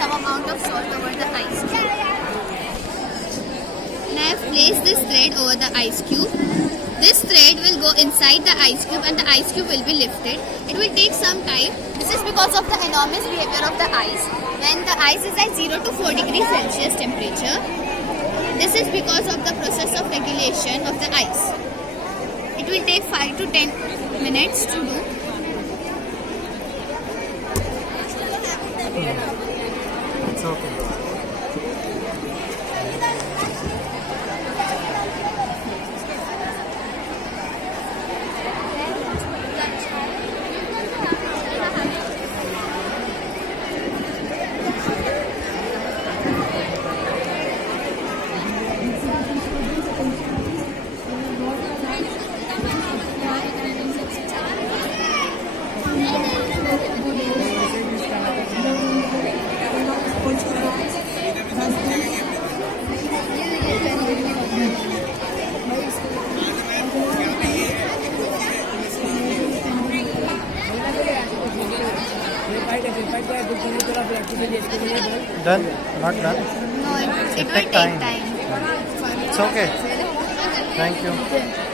some amount of salt over the ice cube. Now I have placed this thread over the ice cube. This thread will go inside the ice cube and the ice cube will be lifted. It will take some time. This is because of the enormous behavior of the ice. When the ice is at 0 to 4 degrees Celsius temperature, this is because of the process of regulation of the ice. It will take 5 to 10 minutes to do. It's okay. Done? Not done? No, it will take time. It's okay. Thank you.